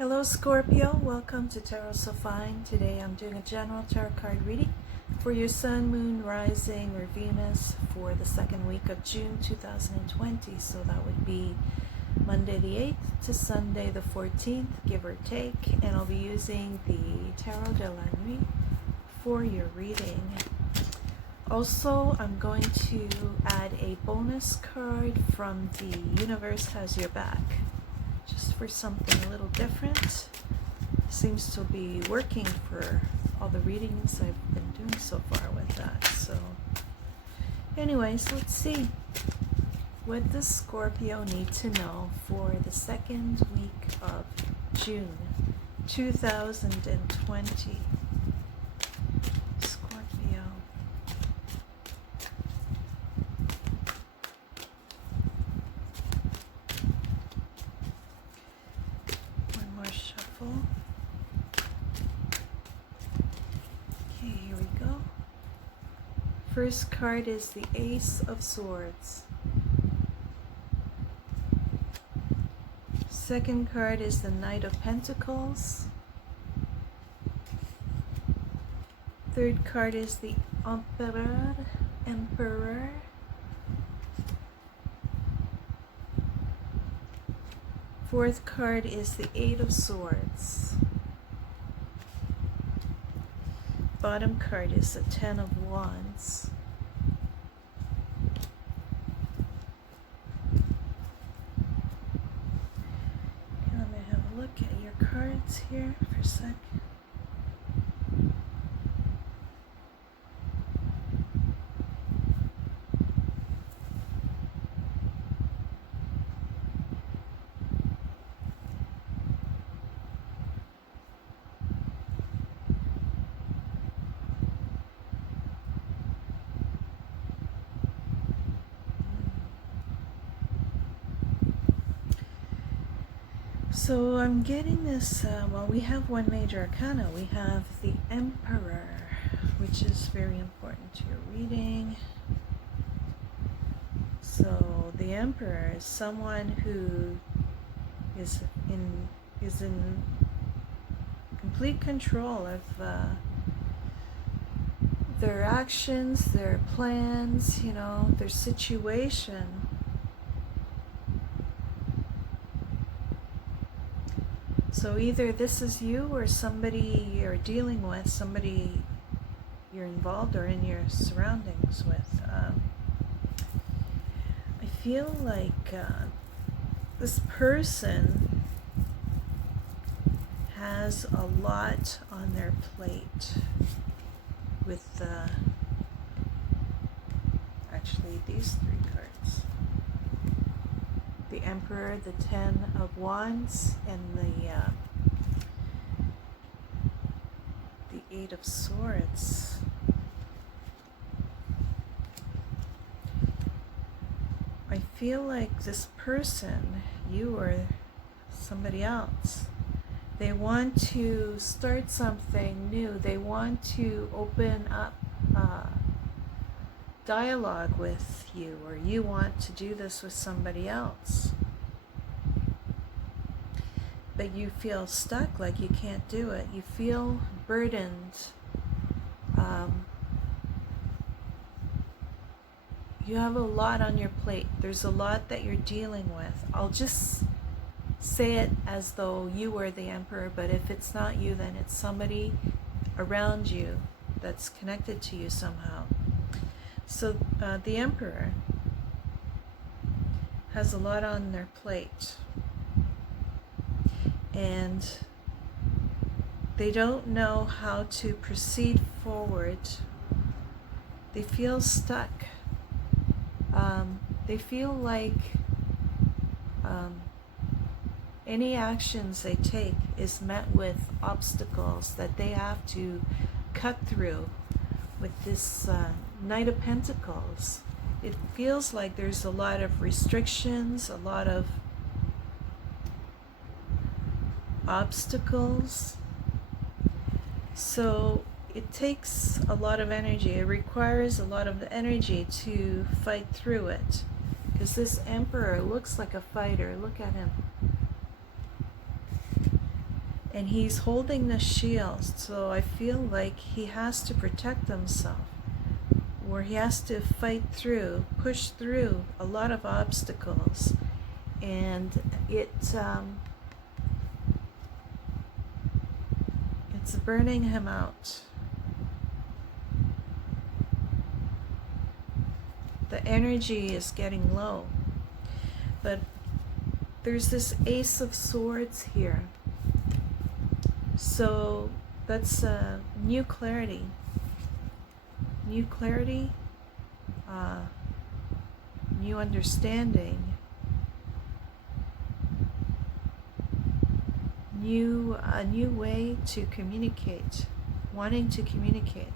Hello Scorpio, welcome to Tarotsofine. Today I'm doing a general tarot card reading for your Sun, Moon, Rising, or Venus for the second week of June 2020. So that would be Monday the 8th to Sunday the 14th, give or take. And I'll be using the Tarot-delanuit for your reading. Also, I'm going to add a bonus card from the Universe Has Your Back, just for something a little different. Seems to be working for all the readings I've been doing so far with that. So anyways, let's see. What does Scorpio need to know for the second week of June 2020? Scorpio. One more shuffle. Okay, here we go. First card is the Ace of Swords. Second card is the Knight of Pentacles. Third card is the Emperor. Fourth card is the Eight of Swords. Bottom card is the Ten of Wands. Let me have a look at your cards here for a sec. So I'm getting this, well, we have one major arcana. We have the Emperor, which is very important to your reading. So the Emperor is someone who is in complete control of their actions, their plans, you know, their situation. So either this is you or somebody you're dealing with, somebody you're involved or in your surroundings with. I feel like this person has a lot on their plate with actually these three cards. The Emperor, the Ten of Wands, and the Eight of Swords. I feel like this person, you or somebody else, they want to start something new. They want to open up dialogue with you, or you want to do this with somebody else, but you feel stuck, like you can't do it. You feel burdened. You have a lot on your plate. There's a lot that you're dealing with. I'll just say it as though you were the Emperor, but if it's not you, then it's somebody around you that's connected to you somehow. So the Emperor has a lot on their plate, and they don't know how to proceed forward. They feel stuck. They feel like any actions they take is met with obstacles that they have to cut through. With this Knight of Pentacles, it feels like there's a lot of restrictions, a lot of obstacles. So it takes a lot of energy. It requires a lot of energy to fight through it, because this Emperor looks like a fighter. Look at him. And he's holding the shield, so I feel like he has to protect himself, or he has to fight through, push through a lot of obstacles, and it's burning him out. The energy is getting low, but there's this Ace of Swords here. So that's new clarity. New clarity, new understanding, a new way to communicate, wanting to communicate.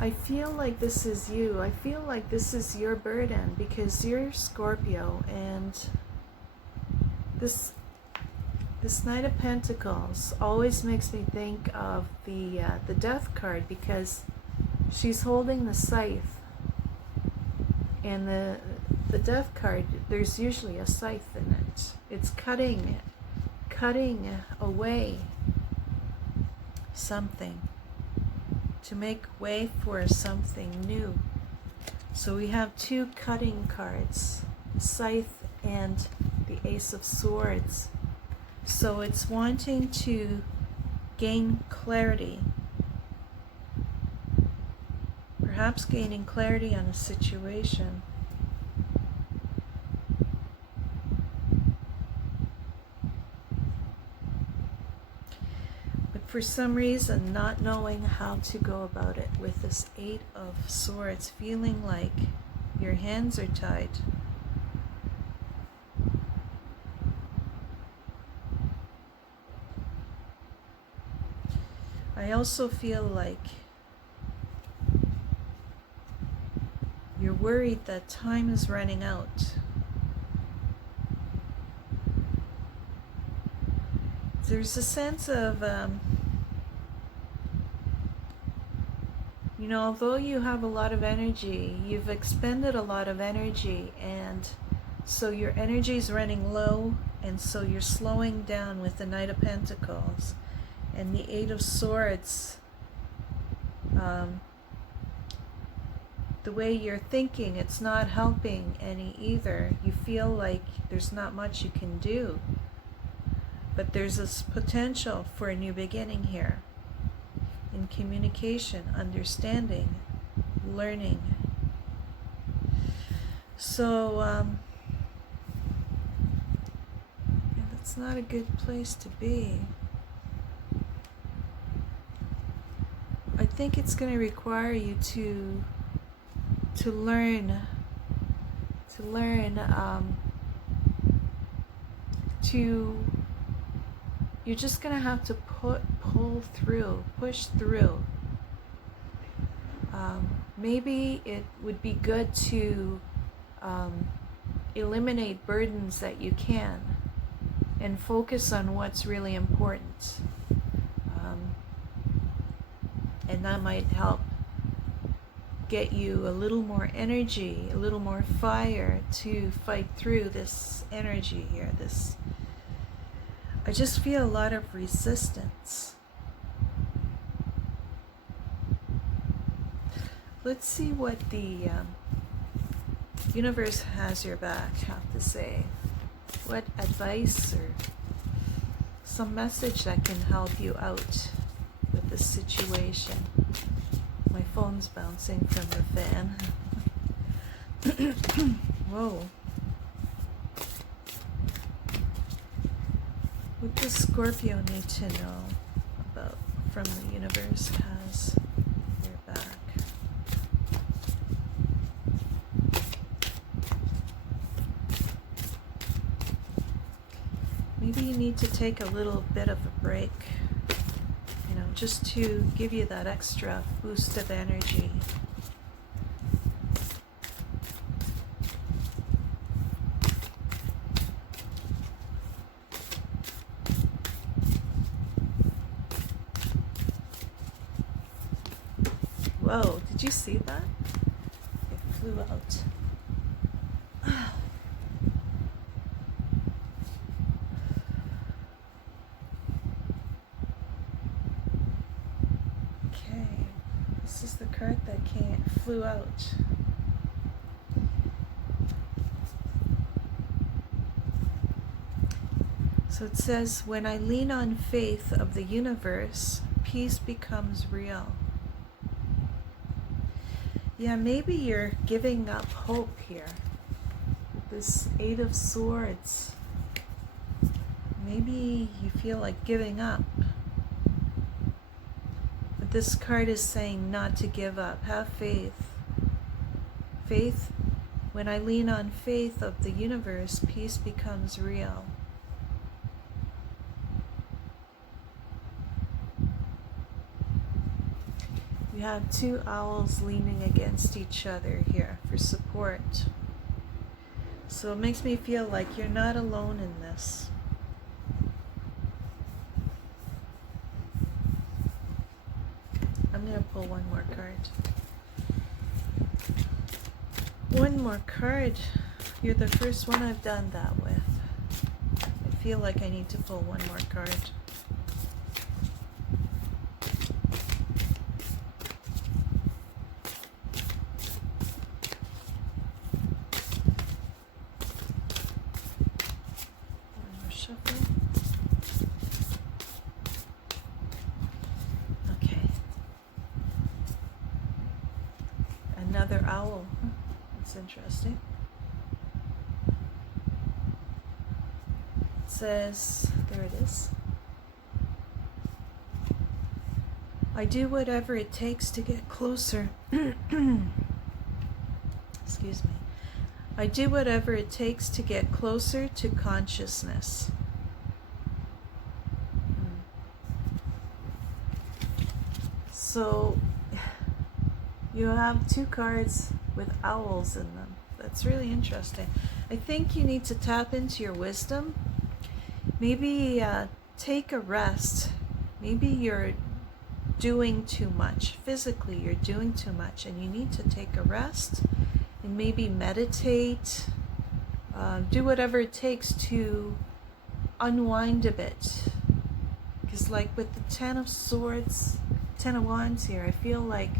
I feel like this is you. I feel like this is your burden because you're Scorpio, and this Knight of Pentacles always makes me think of the Death card, because she's holding the scythe, and the Death card, there's usually a scythe in it. It's cutting away something to make way for something new. So we have two cutting cards, Scythe and the Ace of Swords. So it's wanting to gain clarity, perhaps gaining clarity on a situation. For some reason, not knowing how to go about it with this Eight of Swords, feeling like your hands are tied. I also feel like you're worried that time is running out. There's a sense of you know, although you have a lot of energy, you've expended a lot of energy, and so your energy is running low, and so you're slowing down with the Knight of Pentacles and the Eight of Swords. The way you're thinking, it's not helping any either. You feel like there's not much you can do, but there's this potential for a new beginning here. In communication, understanding, learning. So, that's not a good place to be. I think it's going to require you to learn, you're just going to have to pull through, push through. Maybe it would be good to eliminate burdens that you can and focus on what's really important. And that might help get you a little more energy, a little more fire to fight through this energy here. I just feel a lot of resistance. Let's see what the universe has your back have to say. What advice or some message that can help you out with this situation. My phone's bouncing from the fan. Whoa. What does Scorpio need to know about from the universe has your back? Maybe you need to take a little bit of a break, you know, just to give you that extra boost of energy. Whoa, did you see that? flew out. Okay, this is the card that flew out. So it says, when I lean on faith of the universe, peace becomes real. Yeah, maybe you're giving up hope here. This Eight of Swords. Maybe you feel like giving up. But this card is saying not to give up. Have faith. Faith, when I lean on faith of the universe, peace becomes real. We have two owls leaning against each other here for support. So it makes me feel like you're not alone in this. I'm going to pull one more card. One more card. You're the first one I've done that with. I feel like I need to pull one more card. Another owl. That's interesting. It says, there it is. I do whatever it takes to get closer. Excuse me. I do whatever it takes to get closer to consciousness. So you have two cards with owls in them. That's really interesting. I think you need to tap into your wisdom. Maybe take a rest. Maybe you're doing too much. Physically, you're doing too much and you need to take a rest and maybe meditate. Do whatever it takes to unwind a bit. Because like with the Ten of Swords, Ten of Wands here, I feel like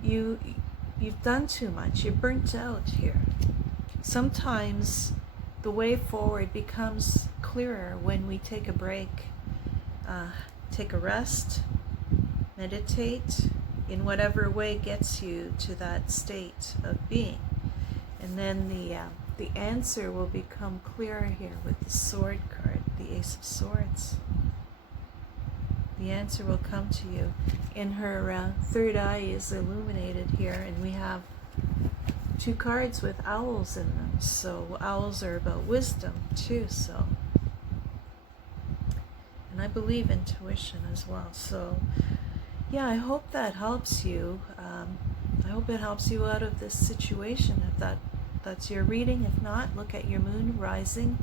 you've done too much. You're burnt out here. Sometimes the way forward becomes clearer when we take a break, take a rest, meditate in whatever way gets you to that state of being, and then the answer will become clearer here with the Sword card, the Ace of Swords. The answer will come to you. In her third eye is illuminated here, and we have two cards with owls in them. So owls are about wisdom too. So, and I believe intuition as well. So yeah, I hope that helps you. I hope it helps you out of this situation. If that's your reading. If not, look at your moon, rising,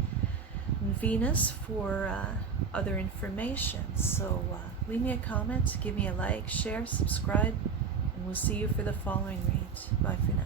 and Venus for other information. So leave me a comment, give me a like, share, subscribe, and we'll see you for the following read. Bye for now.